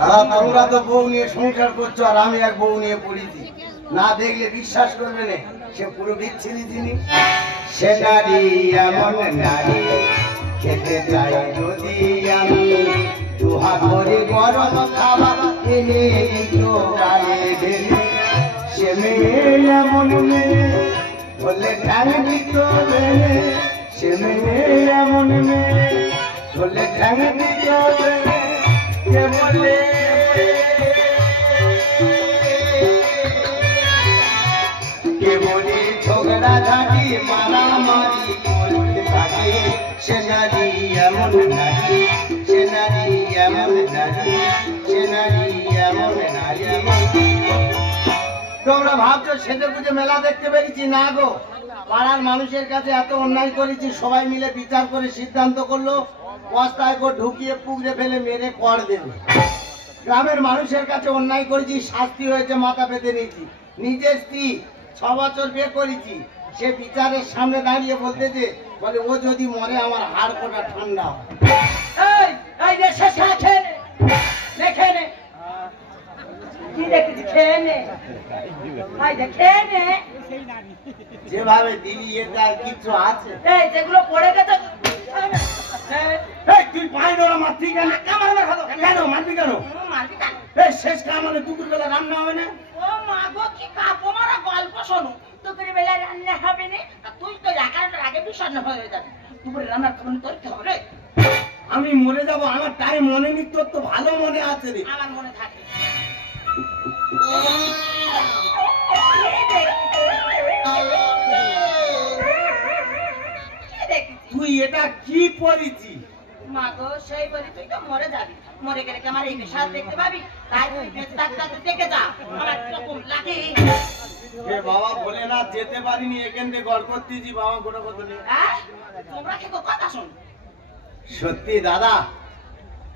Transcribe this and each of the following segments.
তোমরা তো বউ নিয়ে সংসার করছো আর আমি এক বউ নিয়ে পড়েছি, না দেখলে বিশ্বাস করবে না, সে পুরো বিচ্ছিরি জিনিস। সে নারী এমন নারী, খেতে চাই যদি আমি দুহা করে গরম খাবার এনে একটু গায়ে ঢেলে। সে মেয়ে এমন মেয়ে বললে ঠ্যাং দিত বেলে, সে মেয়ে এমন মেয়ে বললে ঠ্যাং দিত বেলে। কে বলে কে বলি ঝগড়া ঝাঁটি মারামারি করতে থাকে। সে নারী এমন নারী, সে নারী এমন নারী, সে নারী এমন নারী। তোমরা ভাবছো সেজে গুজে মেলা দেখতে পেরেছি? না গো, পাড়ার মানুষের কাছে এত অন্যায় করেছি, সবাই মিলে বিচার করে সিদ্ধান্ত করলো বস্তায় করে ঢুকিয়ে পুকুরে ফেলে মেরে কর দেবে। গ্রামের মানুষের কাছে অন্যায় করেছি, শাস্তি হয়েছে, মাথা পেতে নিয়েছি। নিজের স্ত্রী 6 বছর বিয়ে করেছি, সে বিচারের সামনে দাঁড়িয়ে বলতেছে, বলে ও যদি মরে আমার হাড় কোটা ঠান্ডা। যেভাবে দিলি এটা কিছু আছে যেগুলো পড়ে গেছে। তুই পাই না মারতি কেন? কেন মারবি কেন? শেষ কামালে দুপুর বেলা রান্না হবে না? ও মা গো, কি কাপড় মারা গল্প শোনো। দুপুর বেলা রান্না হবে না, তুই তো একাটার আগে বিষণ্ণ হয়ে যাবে। দুপুরে রান্না করলে তোর কি হবে? আমি মরে যাব, আমার টাইম মনে নি, তোর তো ভালো মনে আছে রে। আমার মনে থাকে। তুই এটা কি পড়েছি? মা গো, সেই বলি তুই তো মরে যাবি, মরে গেলে কি আমার এই পেশাল দেখতে পাবি? তাই তুই ডাক্তার দেখে যা, আমার রকম লাগে। বাবা বলে না যেতে পারিনি, এখান থেকে গড় করতেছি বাবা কোনো কথা নেই। তোমরা কি কথা শোন? সত্যি দাদা,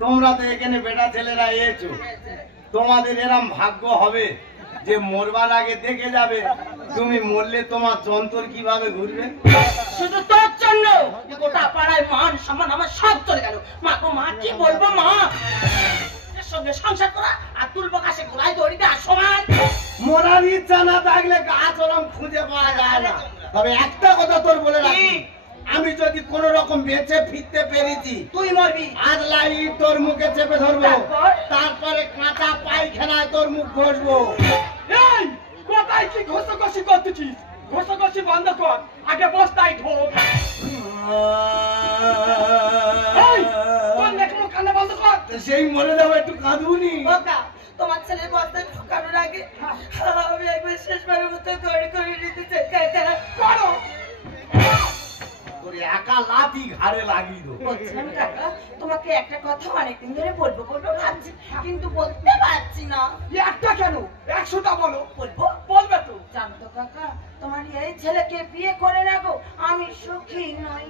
তোমরা তো এখানে বেটা ছেলেরা এসেছো, তোমাদের এরম ভাগ্য হবে যে মরবার আগে দেখে যাবে, তুমি মরলে তোমার যন্ত্র কিভাবে ঘুরবে। শুধু তোর জন্য গোটা পাড়ায় মান সম্মান আমার সব চলে গেল। মা গো মা, কি বলবো মা, এর সঙ্গে সংসার করা আর তুলব কাছে গোড়ায় দড়িতে আর সমান। মরার ইচ্ছা না থাকলে গাছ ওরম খুঁজে পাওয়া যায় না। তবে একটা কথা তোর বলে রাখি, আমি যদি কোন রকম বেঁচে ফিরতে পেরেছি, তুই মরবি। আর লাই তোর মুখে চেপে ধরবো, তারপরে কাঁচা পায়খানায় তোর মুখ ঘষবো। এই কোথায় কি ঘষাঘষি করতেছিস? ঘষাঘষি বন্ধ কর, আগে বস্তায় ঢোক। এই তোর দেখো কান্না বন্ধ কর। সেই মরে যাবো, একটু কাঁদবুনি। তোমার ছেলের বস্তায় ঢোকানোর আগে আমি একবার শেষবারের মতো করে নিতে চাই। কাকা করো, তোর একা লাঠি ঘাড়ে লাগিয়ে দেবো। বলছিলাম কাকা, তোমাকে একটা কথা অনেকদিন ধরে বলবো বলবো ভাবছি, কিন্তু বলতে পারছি না। একটা কেন, 100টা বলো। বলবো? বলবে তো। জানতো কাকা, তোমার এই ছেলেকে বিয়ে করে না গো, আমি সুখী নই।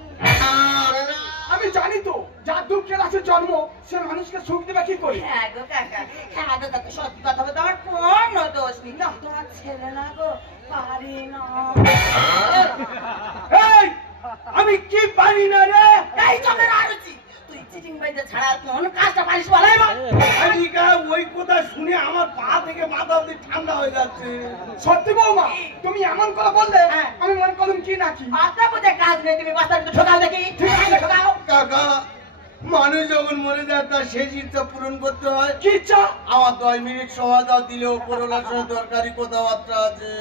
আমি জানি তো, যার দুঃখের আছে জন্ম, সে মানুষকে সুখ দেবে কি করে। হ্যাঁ গো কাকা, হ্যাঁ গো কাকা, সত্যি কথা বলতে আমার কোনো দোষ নেই। না, তোমার ছেলে না গো, পারি না। এই আমি কি পারি না রে? এই চলের আরুচি, তুই চিটিং বাইতে ছাড়া কোন কাজটা পারিস বলাই মা? আজকা ওই কথা শুনে আমার পা থেকে মাথা অবধি ঠান্ডা হয়ে যাচ্ছে। সত্যি বৌমা, তুমি এমন করে বললে আমি মনে করলাম কি নাকি। মাথা বুঝে কাজ নেই, তুমি বাস্তার ভিতরে ঢোকাও দেখি। ঠিক আছে ঢোকাও। কাকা, মানুষ যখন মরে যায় তার শেষ ইচ্ছা পূরণ করতে হয়। কি ইচ্ছা? আমার 10 মিনিট সময় দাও, দিলে উপরওয়ালার সঙ্গে দরকারি কথাবার্তা আছে।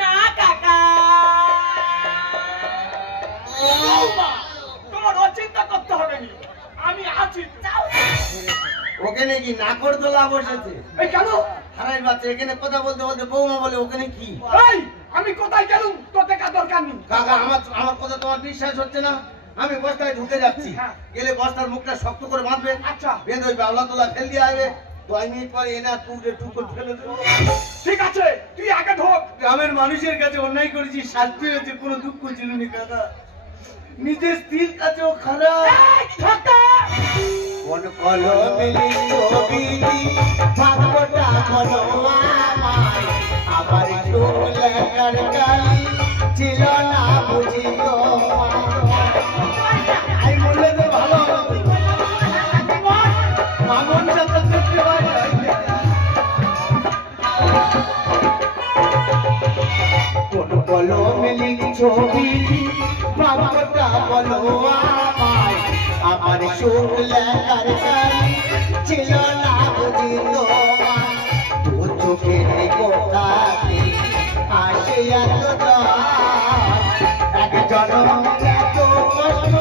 না কাকা, বৌমা তোমার অচিন্তা করতে হবে না, আমি আছি। যাও। ওখানে কি নাকর দোলা বসেছে? এই কেন? হারাই বাচ্চা এখানে কথা বলতে বলতে বৌমা বলে ওখানে কি? এই আমি কোথায় গেলুম, তোর দেখা দরকার নেই। কাকা, আমার কথা তোমার বিশ্বাস হচ্ছে না? আমি বস্তায় ঢুকে যাচ্ছি, গেলে বস্তার মুখটা শক্ত করে বাঁধবে। আচ্ছা। বেঁধে ওই বাবলা তোলা ফেল দিয়ে আসবে, 2 মিনিট পরে এনে টুকরে টুকরে ফেলে দেবো। ঠিক আছে, তুই আগে ঢোক। গ্রামের মানুষের কাছে অন্যায় করেছি, শাস্তি হয়েছে, কোনো দুঃখ ছিল না কাকা। নিজের স্ত্রীর কাছেও খারাপ। কোন কলমেলি ছবি ভাগ্যটা বলো আমায়, আবার চোখ লাগার গালি ছিল না বুঝি তোমার। আই বললে তো ভালো হবে, মামন সাথে দেখতে পাই না। রঙিন ছবি বাবাটা বলো আমায় আমার সুখ লেখার গালি ছিল না বুঝি তোমার দু চোখের কোথাতে আসে এত এক জনম এত কষ্ট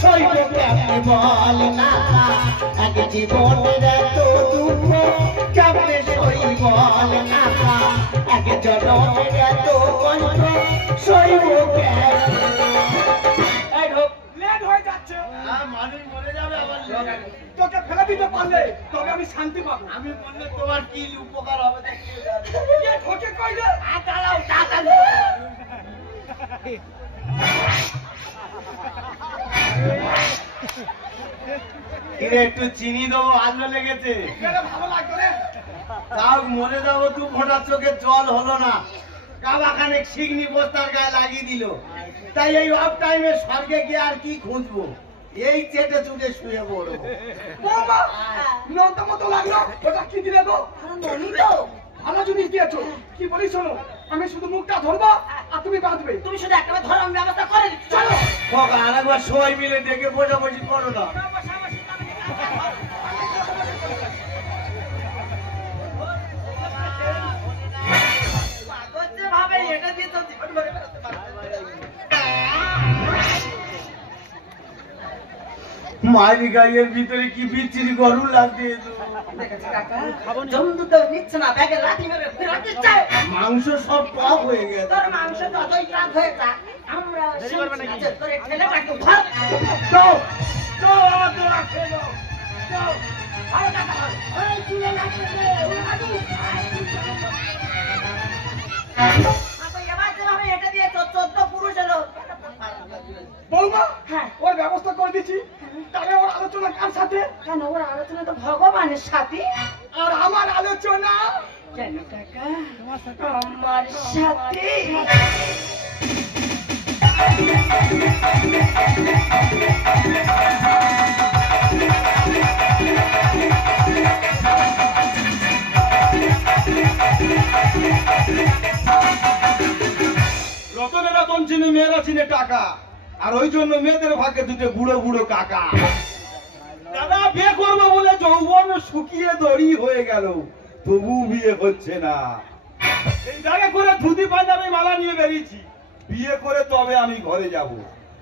সইব কেমনে বল না এক জীবনের এত দুঃখ কেমনে সই বল না এক জনমের এত কষ্ট সইব লেট হয়ে যাচ্ছে। মানুষ মরে যাবে আবার তোকে ফেলে দিতে পারলে তবে আমি শান্তি পাবো। আমি বললে তোমার কি উপকার হবে ঠকে কইলে দাঁড়াও তাড়াতাড়ি একটু চিনি দেবো আলো লেগেছে ভালো লাগতো রে। তাও মরে যাবো তু ফোটার চোখে জল হলো না কাবাখানে শিগনি বস্তার গায়ে লাগিয়ে দিল তাই এই অফ টাইমে স্বর্গে গিয়ে আর কি খুঁজবো এই চেটে চুটে শুয়ে পড়বো বৌমা নন্দ মতো লাগলো ওটা কি দিলে গো? ননি তো ভালো জিনিস দিয়েছো। কি বলি শোনো আমি শুধু মুখটা ধরবো আর তুমি বাঁধবে। তুমি শুধু একটা ধরো আমি ব্যবস্থা করে দিচ্ছি চলো আর একবার সবাই মিলে ডেকে বোঝাবুঝি করো না ভাবে এটা দিয়ে তো জীবন ভরে বেরোতে পারবে মায়ের গায়ের ভিতরে কি বিচ্ছিরি গরু লাগছে জমদু তো নিচ্ছে না ব্যাগে লাঠি মেরে ফেরত দিচ্ছে মাংস সব টক হয়ে গেছে তোর মাংস যতই ট্রাক হয়ে যাক আমরা সিংহাসন করে ঠেলে তাকে ধর দাও আমার তোরা খেলো যাও। আরে কাকা ওই চুলে লাগবে এটা দিয়ে 14 পুরুষ এলো বৌমা হ্যাঁ। ওর ব্যবস্থা করে দিচ্ছি। তাহলে ওর আলোচনা কার সাথে? কেন ওর আলোচনা তো ভগবানের সাথে আর আমার আলোচনা কেন কাকা আমার সাথে রতনের রতন চিনি মেয়েরা চিনে টাকা আর ওই জন্য মেয়েদের ভাগ্যে দুটো বুড়ো বুড়ো কাকা দাদা বিয়ে করবো বলে যৌবন শুকিয়ে দড়ি হয়ে গেল তবু বিয়ে হচ্ছে না এই জায়গা করে ধুতি পাঞ্জাবি মালা নিয়ে বেরিয়েছি বিয়ে করে তবে আমি ঘরে যাব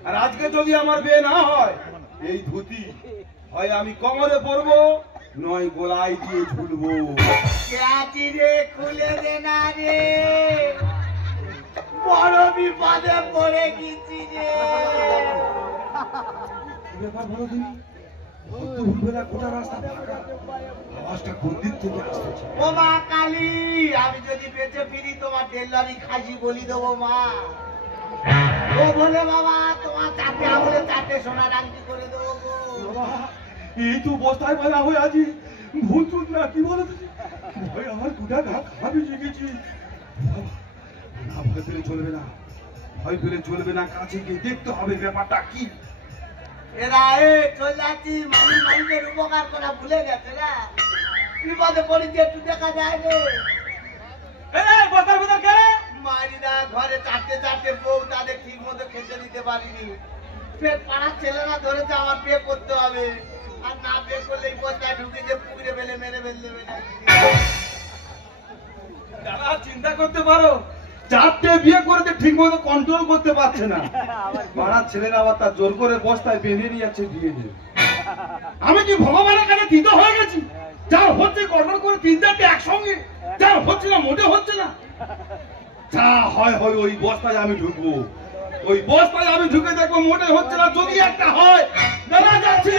আর আজকে যদি আমার বিয়ে না হয় এই ধুতি হয় আমি কোমরে পরবো নয় গোলায় দিয়ে ঝুলবো রে খুলে দে না রে বড় বিপদে পড়ে গেছি রে ব্যাপার বলো তুমি দুপুরবেলা গোটা রাস্তা ফাঁকা আওয়াজটা কোন দিক থেকে আসতেছে ও মা কালী আমি যদি বেঁচে ফিরি তোমার টেলারি খাসি বলি দেবো মা ও বলে বাবা তোমার চারটে আঙুলে চারটে সোনার আংটি করে দেবো গো। বাবা, এই তো বস্তায় বাঁধা হয়ে আছি ভূত টুত না কি বলো তুমি ভাই আমার দুটা ঘা খাবি জেগেছি না ভয় পেলে চলবে না ভয় পেলে চলবে না কাছে গিয়ে দেখতে হবে ব্যাপারটা কি এরা চলে যাচ্ছি মানুষ মানুষের উপকার করা ভুলে গেছে না বিপদে পড়েছি একটু দেখা যায় রে বস্তার ভিতর কে মারিনা ঘরে চারটে চারটে বউ তাদের ঠিক মতো খেতে দিতে পারিনি পেট পাড়ার ছেলেরা ধরেছে আমার বিয়ে করতে হবে আর না বিয়ে করলে এই বস্তায় ঢুকে যে পুকুরে ফেলে মেরে ফেলতে হবে দাদা চিন্তা করতে পারো চারটে বিয়ে করেছে ঠিক মতো কন্ট্রোল করতে পারছে না পাড়ার ছেলেরা আবার তার জোর করে বস্তায় বেঁধে নিয়ে যাচ্ছে বিয়ে দিয়ে আমি কি ভগবানের কাছে দিতে হয়ে গেছি যা হচ্ছে কন্ট্রোল করে তিন চারটে একসঙ্গে যা হচ্ছে না মোটে হচ্ছে না যা হয় হয় ওই বস্তায় আমি ঢুকবো ওই বস্তায় আমি ঢুকে দেখবো মোটে হচ্ছে না যদি একটা হয় দাদা যাচ্ছি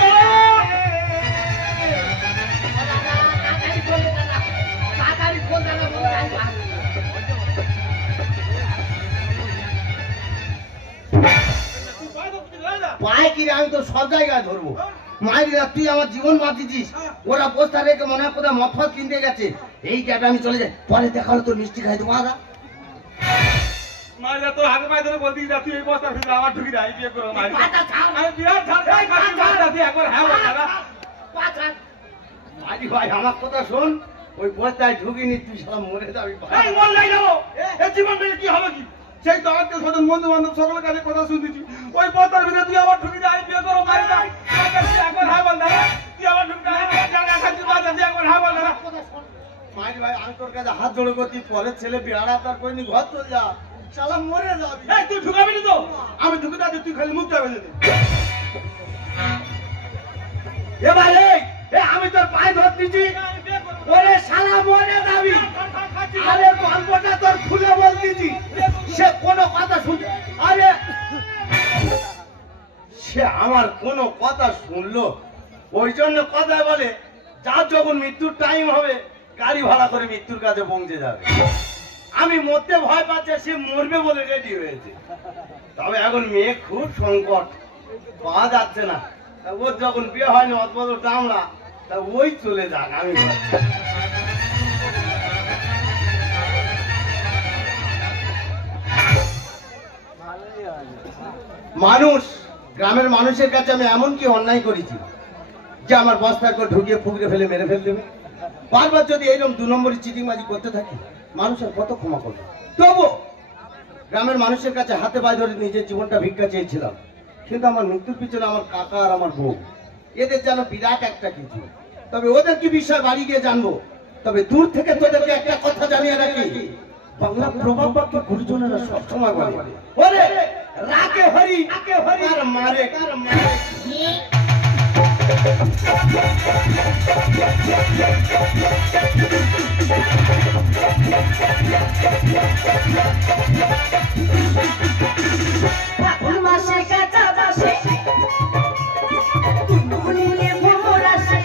পায়ে কি রে, আমি তো সব জায়গায় ধরবো মায়েরা তুই আমার জীবন বাঁচিয়েছিস ওরা বস্তা রেখে মনে হয় কোথাও মফত কিনতে গেছে এই ক্যাবে আমি চলে যাই পরে দেখা হলো তোর মিষ্টি খাই দেবো আদা মায়েরা তোর হাতে পায়ে ধরে বলতে তুই এই বস্তার ভিতরে আমার ঢুকি দেয় বিয়ে করো মায়ের পাটা ছাড়। আমি বিরাট ঝাড় একবার হ্যাঁ বল দাদা ভাই ভাই আমার কথা শোন ওই বস্তায় ঢুকিনি তুই সব মরে যাবি ভাই। এই মন নাই যাবো এই জীবন থেকে কি হবে কি সেই তো আত্মীয় স্বজন বন্ধু বান্ধব সকলের কাছে কথা শুনতেছি ওই পথের ভিতরে তুই আবার ঢুকে যাই বিয়ে করো মারি যাই এখন হ্যাঁ বল দাদা তুই আবার ঢুকে এখন হ্যাঁ বল দাদা মাইরি ভাই আমি তোর কাছে হাত জোড়ে করছি পরের ছেলে বিয়ারা তার কইনি ঘর চলে যা শালা মরে যাবি এই তুই ঢুকাবি না তো আমি ঢুকে যাচ্ছি তুই খালি মুখটা বেঁধে দে এ ভাই এই আমি তোর পায়ে ধরতেছি ওরে শালা মরে যাবি আরে গল্পটা তোর খুলে বলতেছি সে কোনো কথা শুনতে আরে সে আমার কোনো কথা শুনলো ওই জন্য কথা বলে যার যখন মৃত্যুর টাইম হবে গাড়ি ভাড়া করে মৃত্যুর কাছে পৌঁছে যাবে আমি মরতে ভয় পাচ্ছি সে মরবে বলে রেডি হয়েছে তবে এখন মেয়ে খুব সংকট পাওয়া যাচ্ছে না তা ওর যখন বিয়ে হয়নি অতবড় দামলা তা ওই চলে যাক আমি মানুষ গ্রামের মানুষের কাছে আমি এমন কি অন্যায় করেছি যে আমার বস্তা করে ঢুকিয়ে ফুকরে ফেলে মেরে ফেল দেবে বারবার যদি এইরকম 2 নম্বরের চিটিংবাজি করতে থাকি মানুষের কত ক্ষমা করবে তবু গ্রামের মানুষের কাছে হাতে পায়ে ধরে নিজের জীবনটা ভিক্ষা চেয়েছিলাম কিন্তু আমার মৃত্যুর পিছনে আমার কাকা আর আমার বউ এদের যেন বিরাট একটা কিছু তবে ওদের কি বিষয় বাড়ি গিয়ে জানবো তবে দূর থেকে তোদেরকে একটা কথা জানিয়ে রাখি বাংলা প্রভাব বাক্য গুরুজনেরা সবসময় বলে ওরে রাকে হরি কার মারে মাসে কাঁচা বাসে কুনকুনিয়ে ভ্রমর আসে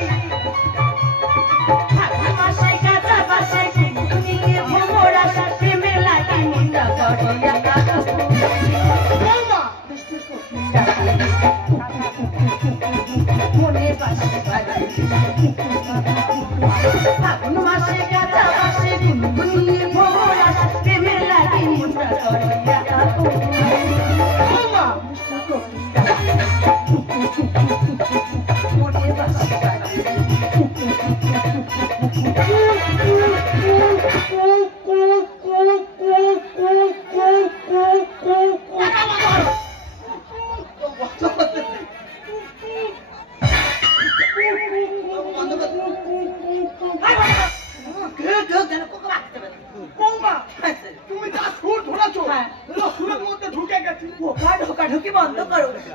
মাসে কাঁচা বাসে কুনকুনিয়ে ভ্রমর আসে প্রেমে লাগে মুন্ডা করিয়া মনে বাসে ফাগুন মাসে কাঁচা বাসে কুনকুনিয়ে ভ্রমর আসে প্রেমে লাগে মুন্ডা করিয়া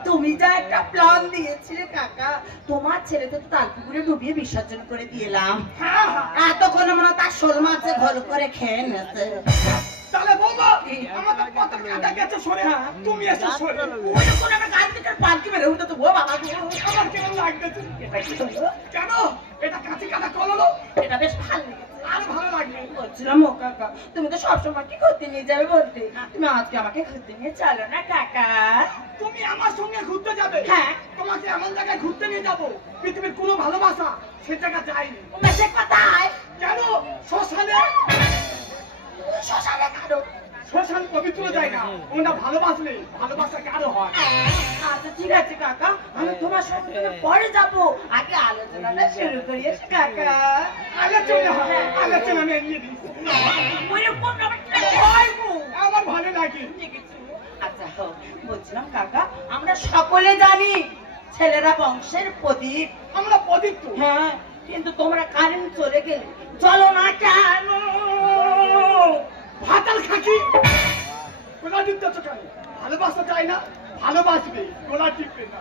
তুমি যা একটা প্ল্যান দিয়েছিলে কাকা তোমার ছেলে তো তার পুকুরে ডুবিয়ে বিসর্জন করে দিলাম এতক্ষণ মনে তার শোল মাছে ঘর করে খেয়ে নেছে তাহলে বৌমা আমাদের কত কাটা গেছে সরে তুমি এসে সরে ওই কোন একটা গাছ থেকে পালকি মেরে উঠে তো ও বাবা আমার কেমন লাগতেছে এটা কি হলো কেন এটা কাঁচি কাটা কললো এটা বেশ ভালো লেগেছে আর ভালো লাগবে বলছিলাম ও কাকা তুমি তো সবসময় কি ঘুরতে নিয়ে যাবে বলতে তুমি আজকে আমাকে ঘুরতে নিয়ে চলো না কাকা তুমি আমার সঙ্গে ঘুরতে যাবে হ্যাঁ তোমাকে এমন জায়গায় ঘুরতে নিয়ে যাবো পৃথিবীর কোনো ভালোবাসা সে জায়গা যায়নি সে কোথায় কেন শ্মশানে শ্মশানে কারো শ্মশান পবিত্র জায়গা ওটা ভালোবাসলে ভালোবাসা কারো হয় আচ্ছা ঠিক আছে কাকা আমি তোমার সঙ্গে পরে যাবো আগে আলোচনাটা শুরু করি কাকা আলোচনা নিয়ে দিই আমার ভালো লাগে আচ্ছা হোক বলছিলাম কাকা আমরা সকলে জানি ছেলেরা বংশের প্রদীপ আমরা প্রদীপ তো হ্যাঁ কিন্তু তোমরা কারেন্ট চলে গেলে চলো না কেন ভাতাল খাকি গোলা টিপতেছ কেন ভালোবাসা চাই না ভালোবাসবে গোলা টিপবে না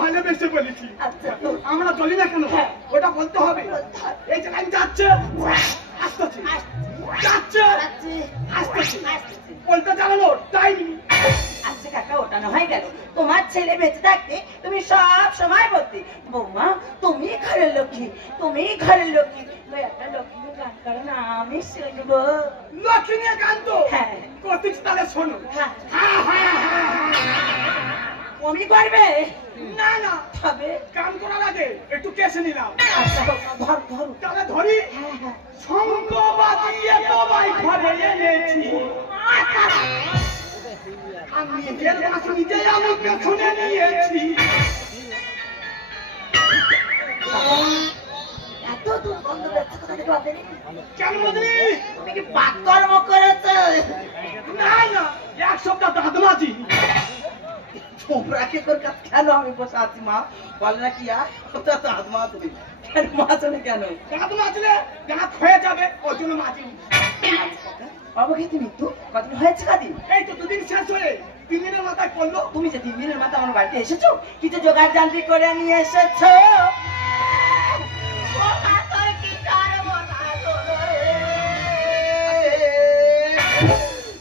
ভালোবেসে বলেছি আচ্ছা আমরা চলি না কেন ওটা বলতে হবে এই যে লাইন যাচ্ছে আসতেছে যাচ্ছে আসতেছে বলতে জানালো টাইম আচ্ছা কাকা ওটা না হয়ে গেল তোমার ছেলে বেঁচে থাকতে তুমি সব সময় বলতে বৌমা তুমি ঘরের লক্ষ্মী তুমি ঘরের লক্ষ্মী তুই একটা লক্ষ্মী গান করো না আমি শুনবো লক্ষ্মী নিয়ে গান তো হ্যাঁ করতেছি তাহলে শোনো হ্যাঁ তুমি করবে না না তবে গান করা লাগে একটু কেসে নিলাম আচ্ছা ধর ধর তাহলে ধরি হ্যাঁ হ্যাঁ শঙ্খ বাজিয়ে তোমায় ঘরে এনেছি আমি নিজের মাছ নিজেই আমার পেছনে নিয়েছি এত দুর্গন্ধ তোকে বলেনি? কেন বলিনি? তুমি কি পাককর্ম করেছো? না না, এক সপ্তাহ দাঁত মাজি। তোমরা কি তোর কাছে কেন আমি বসে আছি মা? বলে না কি আর ওটা তো হাত মাছ নেই। কেন মাছ নেই কেন? দাঁত মাজলে দাঁত হয়ে যাবে, ওই জন্য মাজি। বাবু কি তুমি তো কতদিন হয়েছে কাদিন? এই তো দুদিন শেষ হয়ে 3 দিনের মাথায় পড়লো। তুমি যে 3 দিনের মাথা আমার বাড়িতে এসেছো, কিছু জোগাড় জানতি করে নিয়ে এসেছো। ও মা তোর কি করবো না গো রে?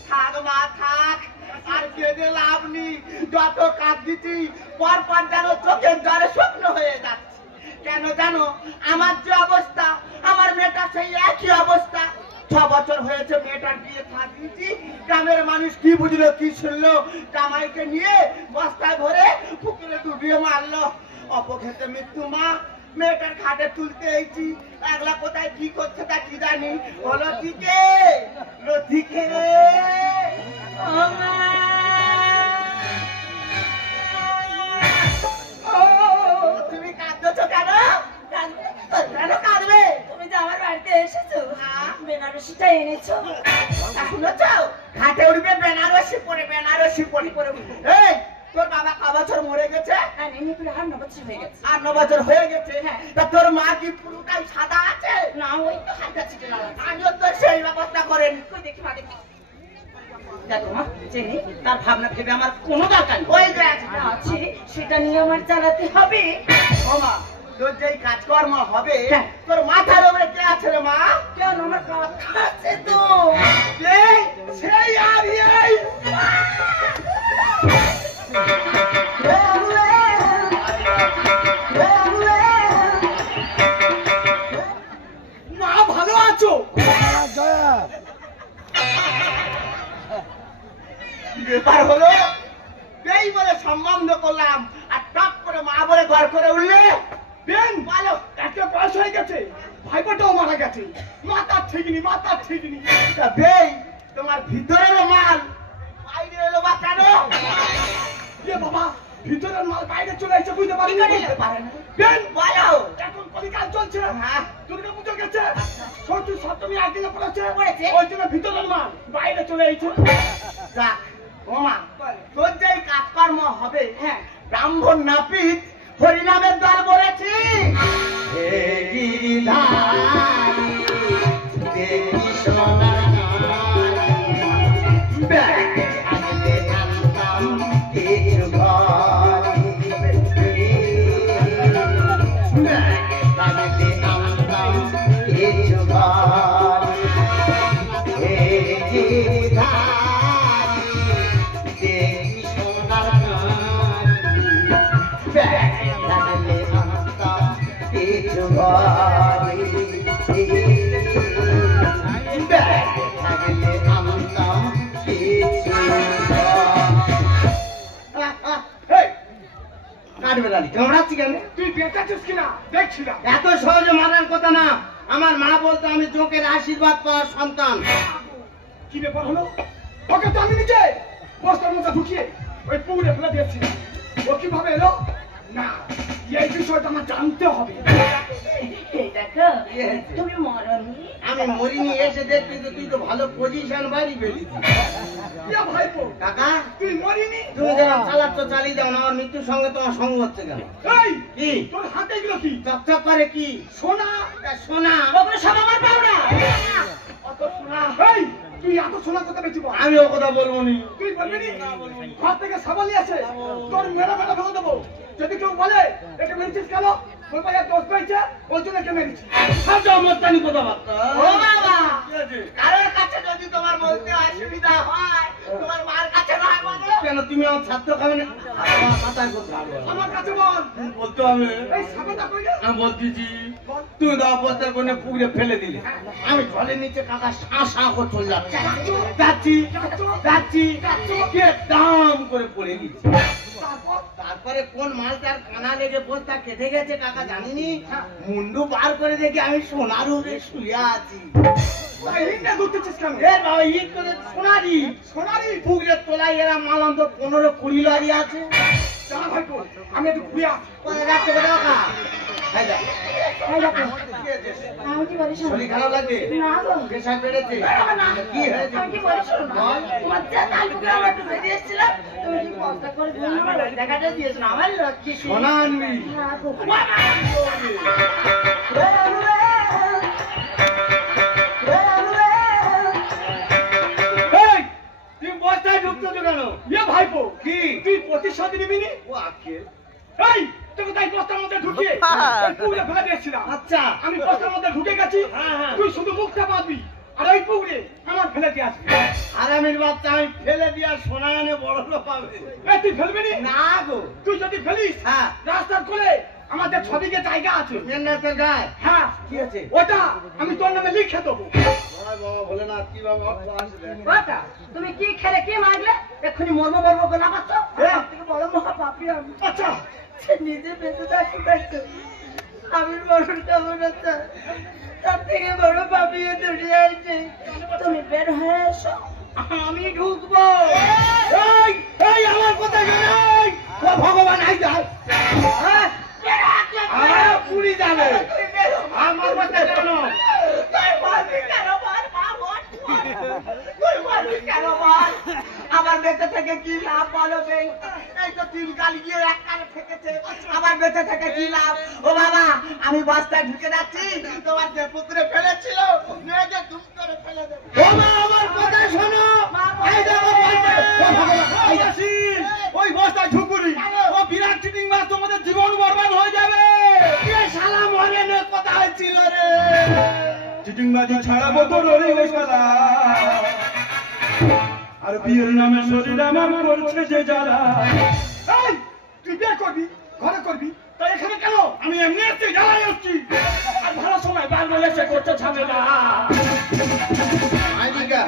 থাক মা থাক, আর কেঁদে লাভ নেই, যত কাজ দিচ্ছি পর যেন চোখের জলে স্বপ্ন হয়ে যাচ্ছে। কেন জানো আমার যে অবস্থা, আমার মেয়েটা সেই একই অবস্থা। 6 বছর হয়েছে মেয়েটার বিয়ে থাক দিচ্ছি, গ্রামের মানুষ কি বুঝলো কি শুনলো, জামাইকে নিয়ে বস্তায় ভরে পুকুরে ডুবিয়ে মারলো। অপঘাতে মৃত্যু মা, মেয়েটার খাটে তুলতে এসেছি, একলা কোথায় কি করছে তা কি জানি। ও লতিকে, লতিকে ও মা, তুমি কাঁদছো কেন? কেন কাঁদবে? তুমি যে আমার বাড়িতে এসেছো, বেনারসিটা এনেছো। শুনেছ? ঘাটে উঠবে বেনারসি পরে, বেনারসি পরে পরে। এই তোর বাবা ক বছর মরে গেছে? হ্যাঁ, নেই পুরো 8 বছর হয়ে গেছে। 8 বছর হয়ে গেছে। হ্যাঁ। তা তোর মা কি পুরোটাই সাদা আছে? না, ওই তো হালকা ছিটে লাগাচ্ছে। আমিও তো সেই ব্যবস্থা করেন। কই দেখি মা, দেখি। দেখো মা, জেনে তার ভাবনা ভেবে আমার কোনো দরকার নেই। ওই দেখ যেটা আছে সেটা নিয়ে আমার চালাতে হবে। ও মা, তোর যেই কাজকর্ম হবে, হ্যাঁ। তোর মাথার উপরে কে আছে রে মা? কেন আমার কথা আছে তো? এই সেই আর এই মা, ভালো আছো? ব্যাপার হলো এই বলে সম্বন্ধ করলাম, আর টপ করে মা বলে ঘর করে উঠলে বেন বলো একে বয়স হয়ে গেছে, ভাইপোটাও মারা গেছে, মাথা ঠিক নি, মাথা ঠিক নি। তা বেই তোমার ভিতরের মাল বাইরে এলো বা কেন? এ বাবা, ভিতরের মাল বাইরে চলে এসে বুঝতে পারি না। বেন বলো এখন কলিকাল চলছে, হ্যাঁ দুর্গা পুজো গেছে, ষষ্ঠী সপ্তমী একদিনে পড়েছে, ওই জন্য ভিতরের মাল বাইরে চলে এসেছে। যাক ও মা, তোর যে কাজকর্ম হবে, হ্যাঁ ব্রাহ্মণ নাপিত হরিনামের দল বলেছি। হে গিরিধারী দেখি সোনার ব্যাগে থাকলে জানতাম কিছু ঘরে, ব্যাগে থাকলে জানতাম কিছু ঘরে। হে গিরিধারী দেখি সোনার ব্যাগে থাকলে জানতাম কিছু ঘরে, ব্যাগে থাকলে জানতাম কিছু কাটবে দাঁড়ি কামড়াচ্ছি কেন? তুই বেঁচেছিস কিনা দেখছিলাম। এত সহজে মারার কথা না, আমার মা বলতো আমি চোখের আশীর্বাদ পাওয়ার সন্তান। কি ব্যাপার হলো? ওকে তো আমি নিজে বস্তার মধ্যে ঢুকিয়ে ওই পুকুরে ফেলে দিয়েছি। ও কিভাবে এলো? না, এই বিষয়টা আমার জানতে হবে। এই দেখো, তুমি মরনি। আমি মরিনি, এসে দেখছি তো তুই তো ভালো পজিশন বাড়ি পেয়েছিস। ইয়া ভাইপো, কাকা তুই মরিনি? তুমি যেরকম চালাচ্ছ চালিয়ে দাও না, আমার মৃত্যুর সঙ্গে তোমার সঙ্গ হচ্ছে কেন? এই কি তোর হাতে এগুলো কি? চকচক করে কি? সোনা? তা সোনা ওগুলো সব আমার পাওনা। অত সোনা? এই তুই এত সোনা কোথা পেয়েছিস? আমি ও কথা বলবো নি। তুই বলবি নি? ঘর থেকে সাবালি আছে, তোর মেলা মেলা ফেলে দেবো। যদি কেউ বলে একে মেরেছিস কেন, বলবো এর দোষ পেয়েছে ওই জন্য একে মেরেছি। সব মস্তানি কথাবার্তা। ও বাবা, কি আছে? কারোর কাছে যদি তোমার বলতে অসুবিধা হয়, তোমার মার কাছে নয় বলো। কেন তুমি আমার ছাত্র খাবে না? আমার মাথায় কথা বলো। আমার কাছে বল। বলতে হবে। এই সাবাটা কইলে আমি বলতেছি তুমি তো অবস্থার কোনে পুকুরে ফেলে দিলে, আমি জলের নিচে কাকা শা করে চলে যাচ্ছি, যাচ্ছি কে দাম করে পড়ে গেছি। তারপরে কোন মালটার কানা লেগে বস্তা কেটে গেছে কাকা জানিনি, মুন্ডু বার করে দেখি আমি সোনার উপরে শুয়ে আছি। ইন্ডিয়া ঘুরতেছিস কেন? এ বাবা ইট করে সোনারি সোনারি পুকুরের তোলায় এরা মাল অন্তত 15-20 লরি আছে। যা ভাইপো, আমি একটু ঘুরে আসি। কোথায় যাচ্ছে কোথাও এই দেখ, এই দেখো, কি হয়েছে? আমি কি বলি শোনো? শরীর খারাপ লাগছে? না গো। প্রেশার বেড়েছে? কি হয়েছে? আমি কি বলি শোনো না? তোমার যা কালকে আমরা একটু বেরিয়ে এসেছিলাম, তুমি কি বস্তা করে দিলে আমার ওই টাকাটা দিয়েছো না? আমার লক্ষ্মী শুনি। সোনা আনবি? না গো। এই, তুমি বস্তায় ঢুকতেছো কেন? ইয়ে ভাইপো, কি? তুই প্রতিশোধ নিবি নি? ও আকে। এই, তোকে তাই বস্তার মধ্যে ঢুকিয়ে ওই পুকুরে ফেলে দিয়েছিলাম। আচ্ছা। আমি বস্তার মধ্যে ঢুকে গেছি, হ্যাঁ, হ্যাঁ। তুই শুধু মুখটা বাঁধবি আর ওই পুকুরে আমার ফেলে দিয়ে আসবি। আরামের বাচ্চা আমি ফেলে দিয়া সোনা এনে বড় লোক পাবে। এই, তুই ফেলবি নি? না গো। তুই যদি ফেলিস, হ্যাঁ। রাস্তার কোলে আমাদের ছবিকে জায়গা আছে। মেন্নাতের গায়ে হ্যাঁ, কি আছে? ওটা আমি তোর নামে লিখে দেবো। জয় বাবা ভোলেনাথ, কিভাবে অর্থ আসবে? বাটা, তুমি কি খেলে কি মারলে? এক্ষুনি মরবো মরবো করে না পাচ্ছ? হ্যাঁ। থেকে বড় মহাপাপী আমি। আচ্ছা, সে নিজে বেঁচে থাকতে পারতো, আমি মরণটা মরেছে, তার থেকে বড় পাপী দুটি আছে। তুমি বের হয়ে এসো, আমি ঢুকবো। এই, এই আমার কথা শোনো। এই, ও ভগবান আই যায়। হ্যাঁ? আমার পুরি যাবে। তুমি বেরো। আমার কথা শোনো। তুই মারবি কেন বল, মা বল। তুই মারবি কেন বল? আমার বেঁচে থেকে কি লাভ বলো বেং? এই তো তিন কাল গিয়ে এক কালে ঠেকেছে, আমার বেঁচে থেকে কি লাভ? ও বাবা, আমি বস্তায় ঢুকে যাচ্ছি, তোমার যে পুকুরে ফেলেছিল মেয়েদের দুম করে ফেলে দেবো। ও মা, আমার কথা শোনো। এই দেখো বলতে। ও ভগবান, এই আসিস। ওই বস্তায় ঝুঁকুরি। ও বিরাট চিটিং মাছ, তোমাদের জীবন বরবাদ হয়ে যাবে। এ শালা মরেনের কথা হয়েছিল রে। চিটিং বাজি ছাড়াবো তো ররি ও শালা, আর বিয়ের নামে শরীর আমার করছে যে জ্বালা। এই, তুই বিয়ে করবি, ঘরে করবি, তাই এখানে কেন? আমি এমনি আসছি, জ্বালাই আসছি। আর ভালো সময় বার বলে সে করতে ঝামেলা। আইদিকা,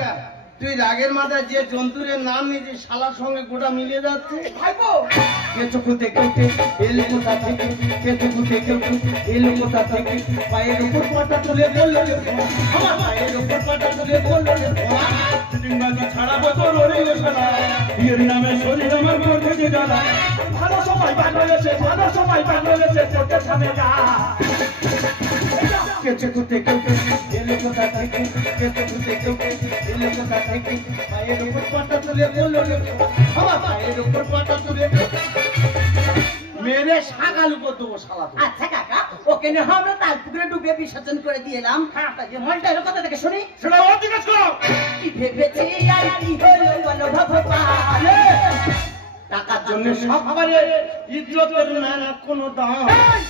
তুই রাগের মাথায় যে জন্তুরের নাম নিয়েছিস শালার সঙ্গে গোটা মিলে যাচ্ছে। ভাইপো, কেঁচো কুতে কেউটে এলো কোথা থেকে, কেঁচো কুতে কেউটে এলো কোথা থেকে, পায়ের উপর পাটা তুলে বললো রে ভোলা, আমার পায়ের উপর পাটা তুলে বললো রে ভোলা। চিটিং বাজি ছাড়াবো তো ররি ও শালা, বিয়ের নামে শরীর আমার করছে যে জ্বালা। ভালো সময় বার বলে সে, ভালো সময় বার বলে সে করতে ঝামেলা। কেঁচো কুতে কেউটে এলো কোথা থেকে, কেঁচো কুতে কেউটে এলো কোথা থেকে, পায়ের উপর পাটা তুলে বললো রে ভোলা, আমার পায়ের উপর পাটা তুলে মেরে শাগাল উপর দেবো শালা তো। আচ্ছা কাকা, ওকে নিয়ে আমরা তাল পুকুরে ডুবে বিসর্জন করে দিয়ে এলাম। তা যে মলটা এলো কথা থেকে শুনি। সেটা ওর দিকে শোনো। কি ভেবেছি আর কি হলো বলো ভগবান? টাকার জন্য সব খাবারে ইজ্জতের না না কোনো দাম।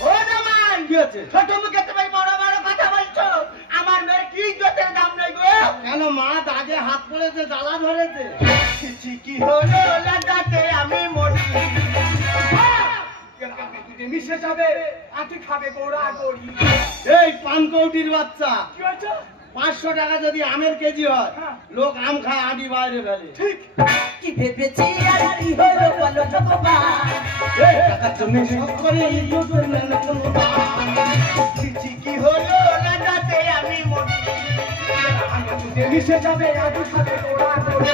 ও জামাই, কি আছে? ছোট মুখে তুমি বড় বড় কথা বলছো, আমার মেয়ের কি ইজ্জতের দাম নেই গো? কেন মা দাগে হাত পড়েছে, জ্বালা ধরেছে? কিছু কি হলো লাগাতে আমি মরি। মিশে যাবে, আটি খাবে গোড়া গড়ি। এই পানকৌটির বাচ্চা, কি হয়েছে? 500 টাকা যদি আমের কেজি হয়, হ্যাঁ। লোক আম খায় আডি বাইরে ফেলে। ঠিক। কি ভেবেছি আর কি হলো বলো ভগবান? এই টাকার জন্য সব করে ইজ্জতের না না কোনো দাম। কিছু কি হলো লাগাতে আমি মরি। মিশে যাবে, আটি খাবে গোড়া গড়ি।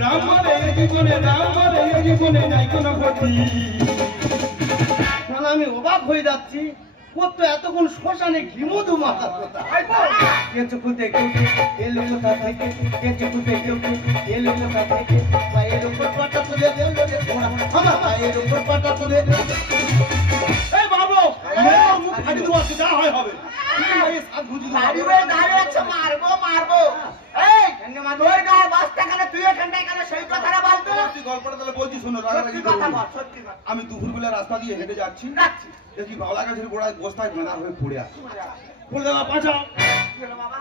রাম বলে এ জীবনে, রাম বলে এ জীবনে নাই কোনো ক্ষতি। মানে আমি অবাক হয়ে যাচ্ছি, কত এতক্ষণ শ্মশানে ঘিমধু মাথার কথা। ভাইপো, কেঁচো কুতে কেউটে এলো কোথা থেকে, কেঁচো কুতে কেউটে এলো কোথা থেকে, পায়ের উপর পাটা তুলে বললো রে ভোলা, আমার পায়ের উপর পাটা তুলে এই বাবু, মেয়ের মুখ ফাটি দেবো, যা হয় হবে। এই সাত বুঝি দেবো। দাঁড়িয়ে দাঁড়িয়ে আছে, মারবো মারবো। এই তোর গায়ে বস্তা কেন, তুই এখানটায় কেন, সেই কথাটা বলতো। তুই গল্পটা তাহলে বলছি, শোনো, সত্যি রাগারাগি কথা করবি না। বল, সত্যি কথা। আমি দুপুরবেলা রাস্তা দিয়ে হেঁটে যাচ্ছি, যাচ্ছি। দেখি বাউলা গাছের গোড়ায় বস্তায় বাঁধা হয়ে পড়ে আছে। বলে দাদা বাঁচাও। কি হলো বাবা?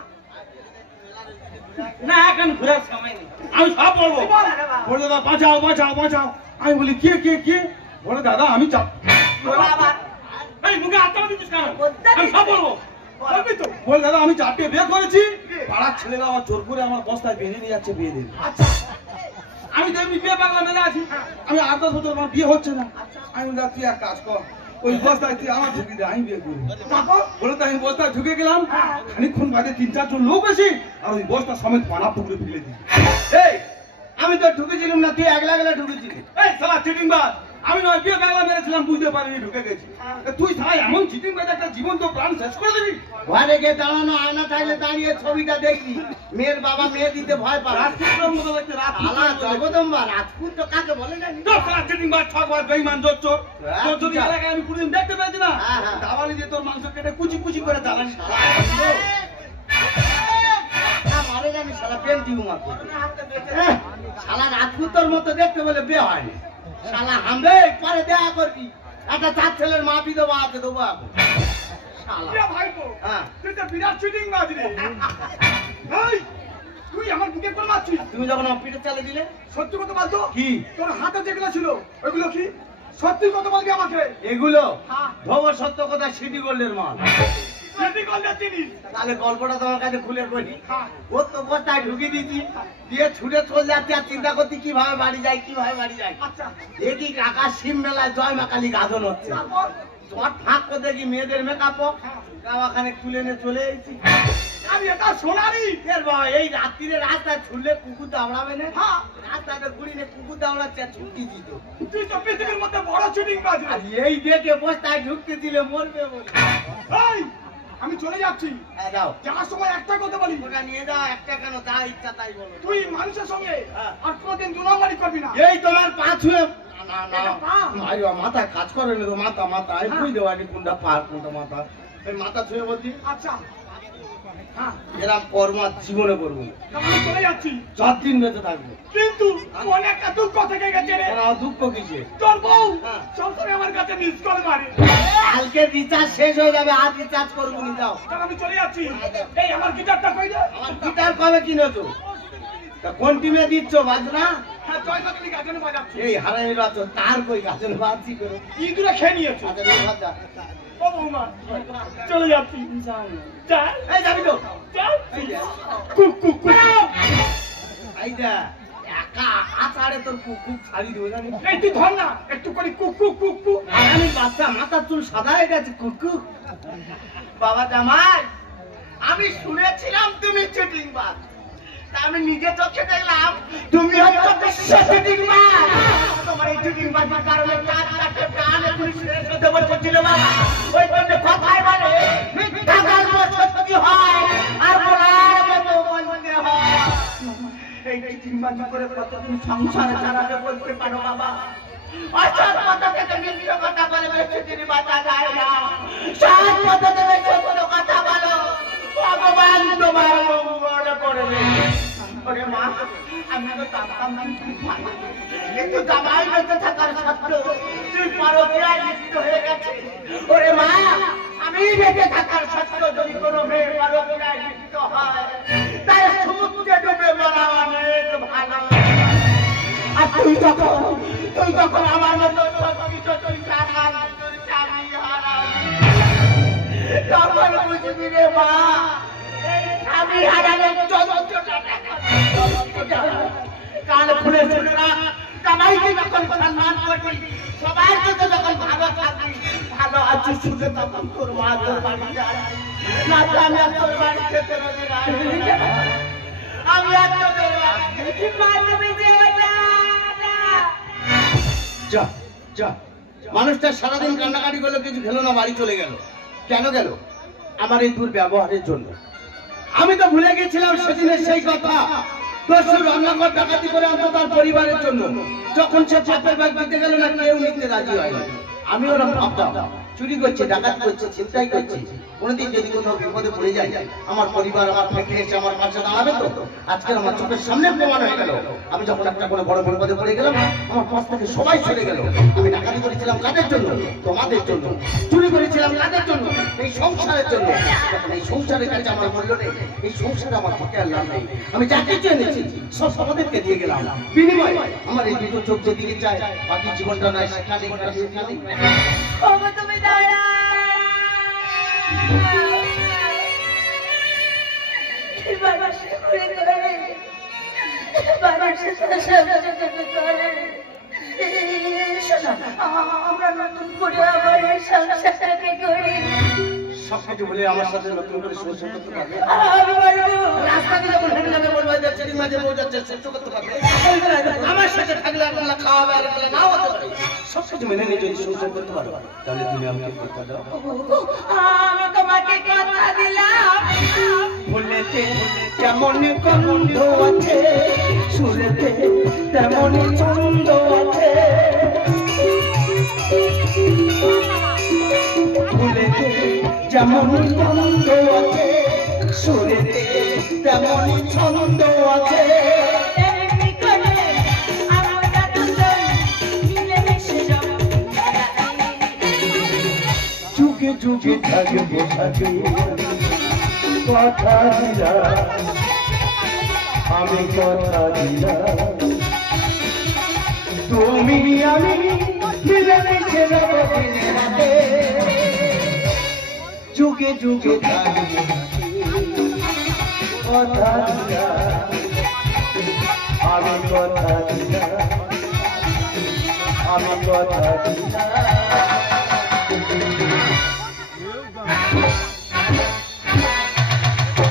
না এখন ঘোরার সময় নেই। আমি সব বলবো। বল রে বাবা। বলে দাদা বাঁচাও বাঁচাও বাঁচাও। আমি বলি কে কে কে? বলে দাদা আমি চাপ। বল বাবা। এই মুখে আত্মা দিচ্ছিস কেন? বলতে আমি সব দিচ্ছি। বলবো। বলবি তো? বলে দাদা আমি চারটে বিয়ে করেছি, পাড়ার ছেলেরা আমার জোর করে আমার বস্তায় বেঁধে নিয়ে যাচ্ছে, বিয়ে দেবে। আচ্ছা, আমি তো এমনি বিয়ে পাগলা মেলে আছি, আমি 8-10 বছর আমার বিয়ে হচ্ছে না। আমি বলি তুই এক কাজ কর, ওই বস্তায় তুই আমার ঢুকি দে, আমি বিয়ে করি। তারপর? বলে তো আমি বস্তায় ঢুকে গেলাম, খানিকক্ষণ বাদে 3-4 জন লোক এসে আর ওই বস্তা সমেত পানা পুকুরে ফেলে দিই। এই আমি তো ঢুকেছিলাম না, তুই একলা একলা ঢুকেছিলি। এই শালা চিটিংবাজ, আমি নয় বিয়ে বেলা মেরেছিলাম বুঝতে পারিনি ঢুকে গেছি তুই সারা এমন চিটিং করে একটা জীবন্ত প্রাণ শেষ করে দিবি ঘরে গিয়ে দাঁড়ানো আয়না চাইলে দাঁড়িয়ে ছবিটা দেখবি মেয়ের বাবা মেয়ে দিতে ভয় পায় রাজপুত্রের মতো দেখতে আলা জগদম্বা রাজপুত তো কাকে বলে জানি চিটিং বার ঠকবার বেইমান জোর চোর তোর যদি আচ্ছা। এলাকায় আমি কোনোদিন দেখতে পেয়েছি না হ্যাঁ, হ্যাঁ। দাওয়ালি দিয়ে তোর মাংস কেটে কুচি কুচি করে জ্বালানি মারে জানি শালা প্রেম টিউমার শালা রাজপুতর মতো দেখতে বলে বিয়ে হয়নি শালা হামবে পরে দেখা করবি একটা 4 ছেলের মাপি দেবো হাতে দেবো এখন শালা এ ভাইপো হ্যাঁ তুই তো বিরাট চিটিং বাজ রে এই তুই আমার বুকে করে মারছিস তুমি যখন আমার পিঠে চালে দিলে সত্যি কথা বলতো কি তোর হাতে যেগুলো ছিল ওইগুলো কি সত্যি কথা বলবি আমাকে এগুলো হ্যাঁ। ধব সত্য কথা সিটি গোল্ডের মাল সেটি করলে চিনিস তাহলে গল্পটা তোমার কাছে খুলে বলি হ্যাঁ ও তো বস্তায় ঢুকিয়ে দিয়েছি দিয়ে ছুটে চলে যাচ্ছে আর চিন্তা করছি কিভাবে বাড়ি যাই কিভাবে বাড়ি যাই আচ্ছা দেখি কাকা শিব মেলায় জয় মা কালী গাজন হচ্ছে তারপর তোমার ফাঁক করে দেখি মেয়েদের মেকআপ গাওয়াখানে তুলে নিয়ে চলে এসেছি আমি এটা সোনারি এর বাবা এই রাত্রিরে রাস্তায় ছুটলে কুকুর দাঁড়াবে না হ্যাঁ রাস্তাতে ঘুরিয়ে কুকুর দাঁড়াচ্ছে আর ছুটি দিত তুই তো পৃথিবীর মধ্যে বড় চিটিং বাজ আর রে এই দেখে বস্তায় ঢুকতে দিলে মরবে বলে এই আমি চলে যাচ্ছি হ্যাঁ যাও যাওয়ার সময় একটা কথা বলি ওটা নিয়ে যাও একটা কেন যা ইচ্ছা তাই বলো তুই মানুষের সঙ্গে হ্যাঁ। আর কোনোদিন দুনামারি করবি না এই তোমার পা ছুঁয়ে না না এটা পা? ভাই মাথা কাজ করে না তো মাথা মাথা আমি হ্যাঁ। বুঝতে পারি কোনটা পা কোনটা মাথা এই মাথা ছুঁয়ে বলছি আচ্ছা হ্যাঁ এরকম কর্ম আর জীবনে করবো না তাহলে আমি চলে যাচ্ছি 4 দিন বেঁচে থাকবো কিন্তু মনে একটা দুঃখ থেকে গেছে রে আমার দুঃখ কিসে তোর বউ হ্যাঁ। সবসময় আমার কাছে মিস কল মারে কালকে রিচার্জ শেষ হয়ে যাবে আর রিচার্জ করবো নি যাও তাহলে আমি চলে যাচ্ছি এই আমার গিটারটা কই দে আমার গিটার কবে কিনেছো তা কোন টিমে দিচ্ছ বাজনা হ্যাঁ জয় কালী গাজনে বাজাচ্ছি এই হারামি বাজছো তার কই গাছের বাজি করো ইঁদুরে খেয়ে নিয়েছে আচ্ছা তুমি বাজা ও বৌমা চলে যাচ্ছি চল এই যাবি তো চল কুক কুক কুক এই যা একা আছাড়ে তোর কুকুর ছাড়ি দেবো জানি এই তুই ধর না একটু করে কুক কুক কুক কুক আর আমি বাচ্চা মাথার চুল সাদা হয়ে গেছে কুকু বাবা জামাই আমি শুনেছিলাম তুমি চিটিং বাজ তা আমি নিজে চোখে দেখলাম তুমি হচ্ছে বিশ্ব চিটিং বাজ তোমার এই চিটিং বাজের কারণে 4-4টে প্রাণ এখন শেষ হতে বলছিল বাবা ওই জন্য কথাই বলে মিথ্যা গল্প সত্যি হয় আর বলার মতো বলতে হয় এই চিটিং বাজি করে কতদিন সংসারে চালাতে বলতে পারো বাবা অসৎ পথ থেকে মিথ্যে কথা বলে বেশি বাঁচা যায় না সৎ পথ থেকে সত্য কথা বলো ভগবান তোমার মঙ্গল করবে ওরে মা আমি তো জানতাম না তুই ভালো কিন্তু জামাই বেঁচে থাকার সত্ত্বেও তুই পরকীয়ায় লিপ্ত হয়ে গেছিস ওরে মা আমি বেঁচে থাকার সত্ত্বেও যদি কোনো মেয়ে পরকীয়ায় লিপ্ত হয় তার সমুদ্রে ডুবে মরা অনেক ভালো আর তুই যখন আমার মতো তুই চাকরি হারাবি তখন বুঝবি রে মা আমি হারানোর কাল খুলে শুনে না জামাইকে যখন সম্মান করবি সবার সাথে যখন ভালো থাকবি ভালো আছিস শুনে তখন তোর মা তোর বাড়ি যায় না তো আমি আর তোর বাড়ি খেতে পারি না আমি আর তোদের যা যা মানুষটা সারাদিন কান্নাকাটি করলো কিছু খেলো না বাড়ি চলে গেল কেন গেল আমার এই দুর্ব্যবহারের জন্য আমি তো ভুলে গেছিলাম সেদিনের সেই কথা তোর সব রান্নাঘর ডাকাতি করে আনতো তার পরিবারের জন্য যখন সে চাপের ব্যাগ দিতে গেল না কেউ নিতে রাজি হয় না আমি ওরকম ভাবতাম চুরি করছে ডাকাত করছে ছিনতাই করছে কোনোদিন যদি কোথাও বিপদে পড়ে যায় আমার পরিবার আমার থেকে এসে আমার পাশে দাঁড়াবে তো আজকে আমার চোখের সামনে প্রমাণ হয়ে গেল আমি যখন একটা কোনো বড় বিপদে পড়ে গেলাম আমার পাশ থেকে সবাই চলে গেল আমি ডাকাতি করেছিলাম কাদের জন্য তোমাদের জন্য চুরি করেছিলাম কাদের জন্য এই সংসারের জন্য যখন এই সংসারের কাছে আমার মূল্য নেই এই সংসারে আমার পক্ষে আর লাভ নেই আমি যা কিছু এনেছি সব তোমাদেরকে দিয়ে গেলাম বিনিময় আমার এই দুটো চোখ যেদিকে চায় বাকি জীবনটা নয় সেখানে ওগো তুমি দয়া বাবাসে করে করে বাবাসে করে শোনো আমরা নতুন করে আবার এই সংসারটাকে করি সবকিছু বলে আমার সাথে নতুন করে সংসার করতে পারবে? আমি পারবো। রাস্তাতে যখন হেঁটে যাবে বলবে যে চেরি মাঝে বউ যাচ্ছে সংসার করতে পারবে? আমার সাথে থাকলে একবেলা খাওয়াবে আর একবেলা নাও হতে পারে। সবকিছু মেনে নিয়ে যদি সংসার করতে পারো তাহলে তুমি আমাকে কথা দাও। আমি তোমাকে কথা দিলাম। বলেতে যেমন গন্ধ আছে, সুরেতে তেমন ছন্দ আছে। ফুলেতে যেমন গন্ধ আছে, সুরেতে তেমন ছন্দ আছে। এমনি করে আমরা দুজন মিলেমিশে যাব। যুগে যুগে থাকবো সাথে, কথা দিলাম আমি, কথা দিলাম তুমি আমি মিলেমিশে যাব দিনে রাতে। যুগে যুগে থাকবো কথা দিলাম আমি, কথা দিলাম আমি, কথা দিলাম।